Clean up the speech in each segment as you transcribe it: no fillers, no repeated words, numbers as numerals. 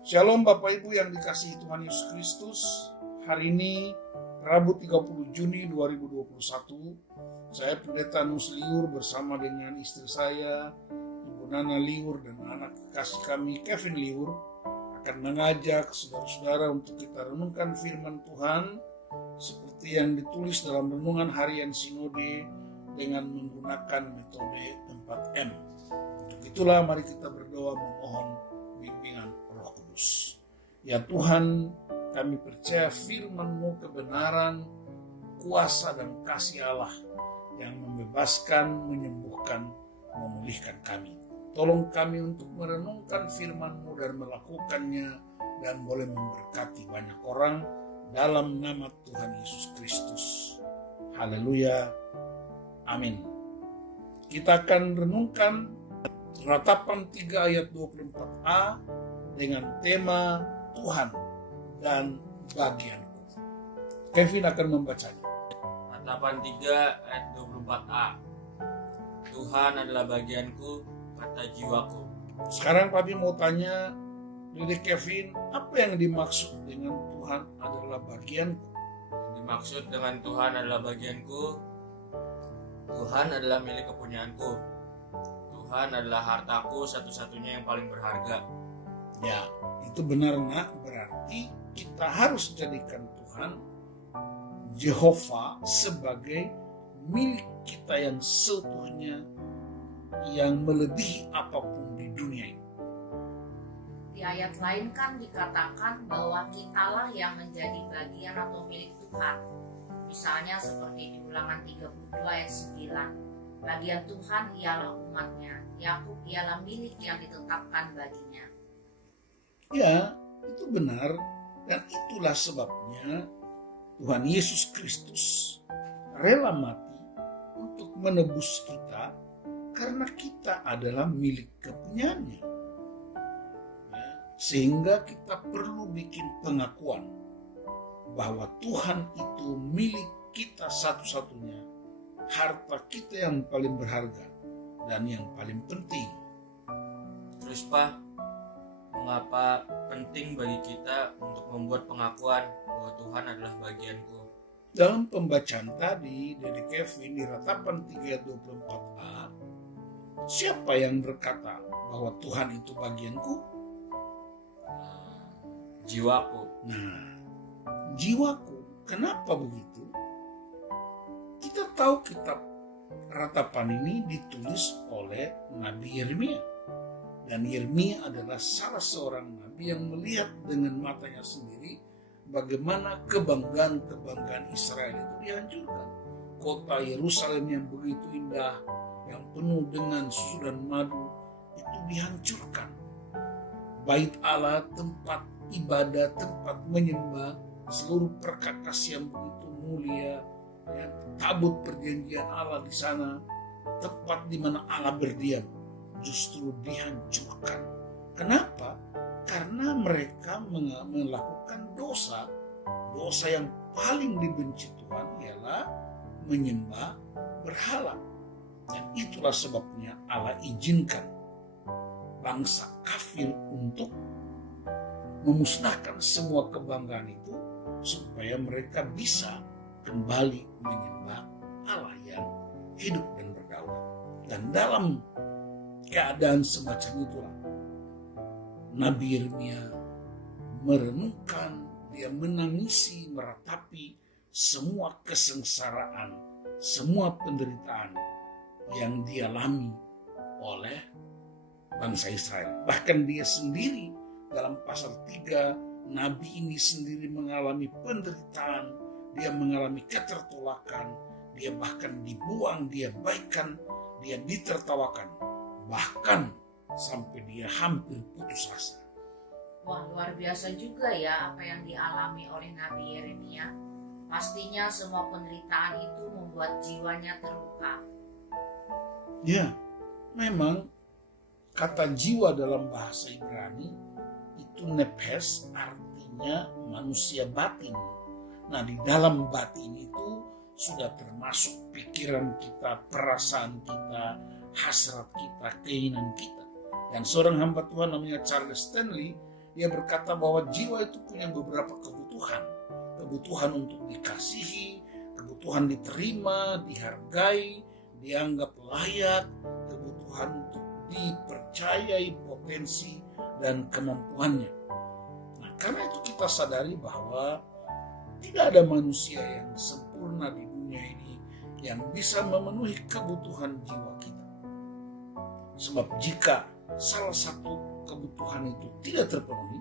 Shalom Bapak Ibu yang dikasihi Tuhan Yesus Kristus. Hari ini Rabu 30 Juni 2021, saya Pendeta Nus Liur bersama dengan istri saya, Ibu Nana Liur, dan anak kekasih kami Kevin Liur akan mengajak saudara-saudara untuk kita renungkan firman Tuhan seperti yang ditulis dalam renungan harian Sinode dengan menggunakan metode 4M. Untuk itulah mari kita berdoa memohon bimbingan Roh Kudus. Ya Tuhan, kami percaya firman-Mu kebenaran, kuasa dan kasih Allah yang membebaskan, menyembuhkan, memulihkan kami. Tolong kami untuk merenungkan firman-Mu dan melakukannya dan boleh memberkati banyak orang dalam nama Tuhan Yesus Kristus. Haleluya. Amin. Kita akan renungkan Ratapan 3 ayat 24a dengan tema Tuhan dan bagianku. Kevin akan membacanya. Ratapan 3 ayat 24a. Tuhan adalah bagianku, kata jiwaku. Sekarang Papi mau tanya Dede Kevin, apa yang dimaksud dengan Tuhan adalah bagianku? Yang dimaksud dengan Tuhan adalah bagianku, Tuhan adalah milik kepunyaanku. Tuhan adalah hartaku satu-satunya yang paling berharga. Ya, itu benar nak. Berarti kita harus jadikan Tuhan Jehovah sebagai milik kita yang seutuhnya, yang melebihi apapun di dunia ini. Di ayat lain kan dikatakan bahwa kitalah yang menjadi bagian atau milik Tuhan. Misalnya seperti di Ulangan 32 ayat 9. Bagian Tuhan ialah umatnya, Yakub ialah milik yang ditetapkan baginya. Ya, itu benar. Dan itulah sebabnya Tuhan Yesus Kristus rela mati untuk menebus kita, karena kita adalah milik kepunyaannya. Ya, sehingga kita perlu bikin pengakuan bahwa Tuhan itu milik kita satu-satunya, harta kita yang paling berharga dan yang paling penting. Terus Pak, mengapa penting bagi kita untuk membuat pengakuan bahwa Tuhan adalah bagianku? Dalam pembacaan tadi dari Kevin di Ratapan 3 ayat 24a, siapa yang berkata bahwa Tuhan itu bagianku? Jiwaku. Nah, jiwaku. Kenapa begitu? Kita tahu kitab Ratapan ini ditulis oleh Nabi Yeremia. Dan Yeremia adalah salah seorang nabi yang melihat dengan matanya sendiri bagaimana kebanggaan-kebanggaan Israel itu dihancurkan. Kota Yerusalem yang begitu indah, yang penuh dengan susu dan madu, itu dihancurkan. Bait Allah, tempat ibadah, tempat menyembah, seluruh perkakas yang begitu mulia, ya, tabut perjanjian Allah di sana, tempat di mana Allah berdiam, justru dihancurkan. Kenapa? Karena mereka melakukan dosa yang paling dibenci Tuhan ialah menyembah berhala. Dan itulah sebabnya Allah izinkan bangsa kafir untuk memusnahkan semua kebanggaan itu supaya mereka bisa kembali menyembah Allah yang hidup dan berdaulat. Dan dalam keadaan semacam itulah Nabi Yeremia merenungkan, dia menangisi, meratapi semua kesengsaraan, semua penderitaan yang dialami oleh bangsa Israel. Bahkan dia sendiri dalam pasal 3, Nabi ini sendiri mengalami penderitaan, dia mengalami ketertolakan, dia bahkan dibuang, dia baikan, dia ditertawakan, bahkan sampai dia hampir putus asa. Wah, luar biasa juga ya apa yang dialami oleh Nabi Yeremia. Pastinya semua penderitaan itu membuat jiwanya terluka. Ya, memang kata jiwa dalam bahasa Ibrani itu nephes, artinya manusia batin. Nah, di dalam batin itu sudah termasuk pikiran kita, perasaan kita, hasrat kita, keinginan kita. Dan seorang hamba Tuhan namanya Charles Stanley, dia berkata bahwa jiwa itu punya beberapa kebutuhan. Kebutuhan untuk dikasihi, kebutuhan diterima, dihargai, dianggap layak, kebutuhan untuk dipercayai potensi dan kemampuannya. Nah, karena itu kita sadari bahwa tidak ada manusia yang sempurna di dunia ini yang bisa memenuhi kebutuhan jiwa kita. Sebab jika salah satu kebutuhan itu tidak terpenuhi,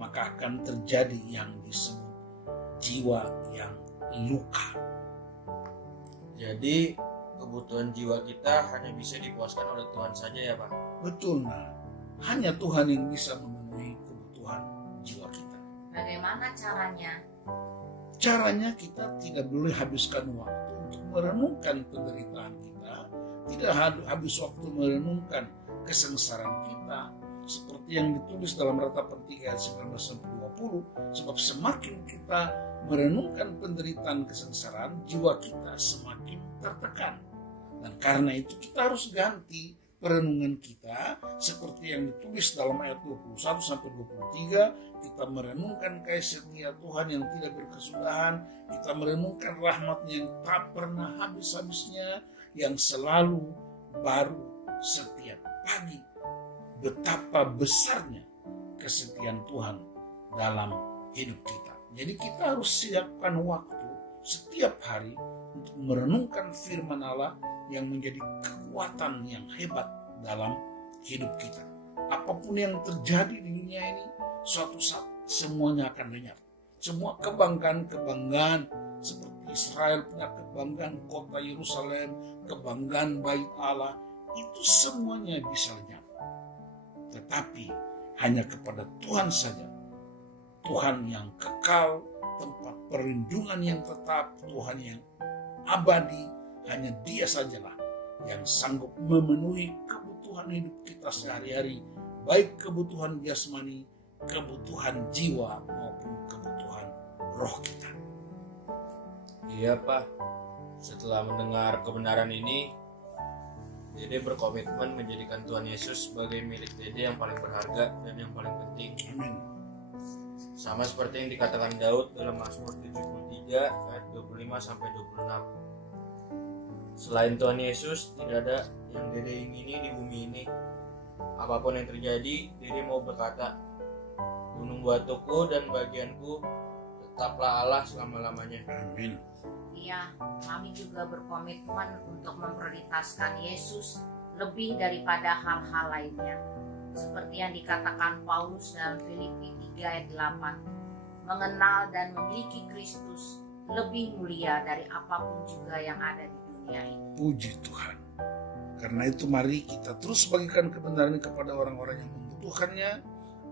maka akan terjadi yang disebut jiwa yang luka. Jadi kebutuhan jiwa kita hanya bisa dipuaskan oleh Tuhan saja ya Pak? Betul, nah. Hanya Tuhan yang bisa memenuhi kebutuhan jiwa kita. Bagaimana caranya? Caranya kita tidak boleh habiskan waktu untuk merenungkan penderitaan kita, tidak habis waktu merenungkan kesengsaraan kita, seperti yang ditulis dalam Ratapan 3 ayat 19-20, sebab semakin kita merenungkan penderitaan kesengsaraan, jiwa kita semakin tertekan. Dan karena itu kita harus ganti perenungan kita seperti yang ditulis dalam ayat 21-23. Kita merenungkan kasih setia Tuhan yang tidak berkesudahan, kita merenungkan rahmat-Nya yang tak pernah habis-habisnya, yang selalu baru setiap pagi. Betapa besarnya kesetiaan Tuhan dalam hidup kita. Jadi kita harus siapkan waktu setiap hari untuk merenungkan firman Allah yang menjadi kekuatan yang hebat dalam hidup kita. Apapun yang terjadi di dunia ini, suatu saat semuanya akan lenyap. Semua kebanggaan-kebanggaan seperti Israel punya kebanggaan kota Yerusalem, kebanggaan bait Allah, itu semuanya bisa lenyap. Tetapi hanya kepada Tuhan saja, Tuhan yang kekal, tempat perlindungan yang tetap, Tuhan yang abadi, hanya Dia sajalah yang sanggup memenuhi kebutuhan hidup kita sehari-hari, baik kebutuhan jasmani, kebutuhan jiwa maupun kebutuhan roh kita. Iya Pak, setelah mendengar kebenaran ini, Dede berkomitmen menjadikan Tuhan Yesus sebagai milik Dede yang paling berharga dan yang paling penting. Amin. Sama seperti yang dikatakan Daud dalam Mazmur 73 ayat 25-26. Selain Tuhan Yesus, tidak ada yang Dede ingini di bumi ini. Apapun yang terjadi, Dede mau berkata, gunung batuku dan bagianku, tetaplah Allah selama-lamanya. Amin. Iya, kami juga berkomitmen untuk memprioritaskan Yesus lebih daripada hal-hal lainnya. Seperti yang dikatakan Paulus dalam Filipi 3 ayat 8, mengenal dan memiliki Kristus lebih mulia dari apapun juga yang ada di dunia ini. Puji Tuhan. Karena itu mari kita terus bagikan kebenaran kepada orang-orang yang membutuhkannya.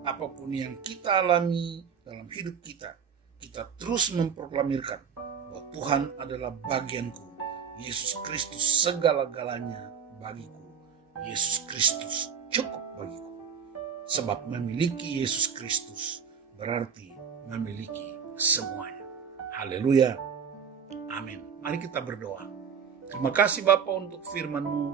Apapun yang kita alami dalam hidup kita, kita terus memproklamirkan bahwa Tuhan adalah bagianku. Yesus Kristus segala-galanya bagiku. Yesus Kristus cukup bagiku. Sebab memiliki Yesus Kristus berarti memiliki semuanya. Haleluya. Amin. Mari kita berdoa. Terima kasih Bapa untuk firman-Mu,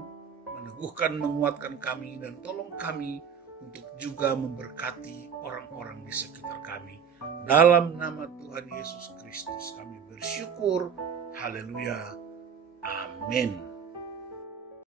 meneguhkan, menguatkan kami, dan tolong kami untuk juga memberkati orang-orang di sekitar kami. Dalam nama Tuhan Yesus Kristus kami bersyukur. Haleluya. Amin.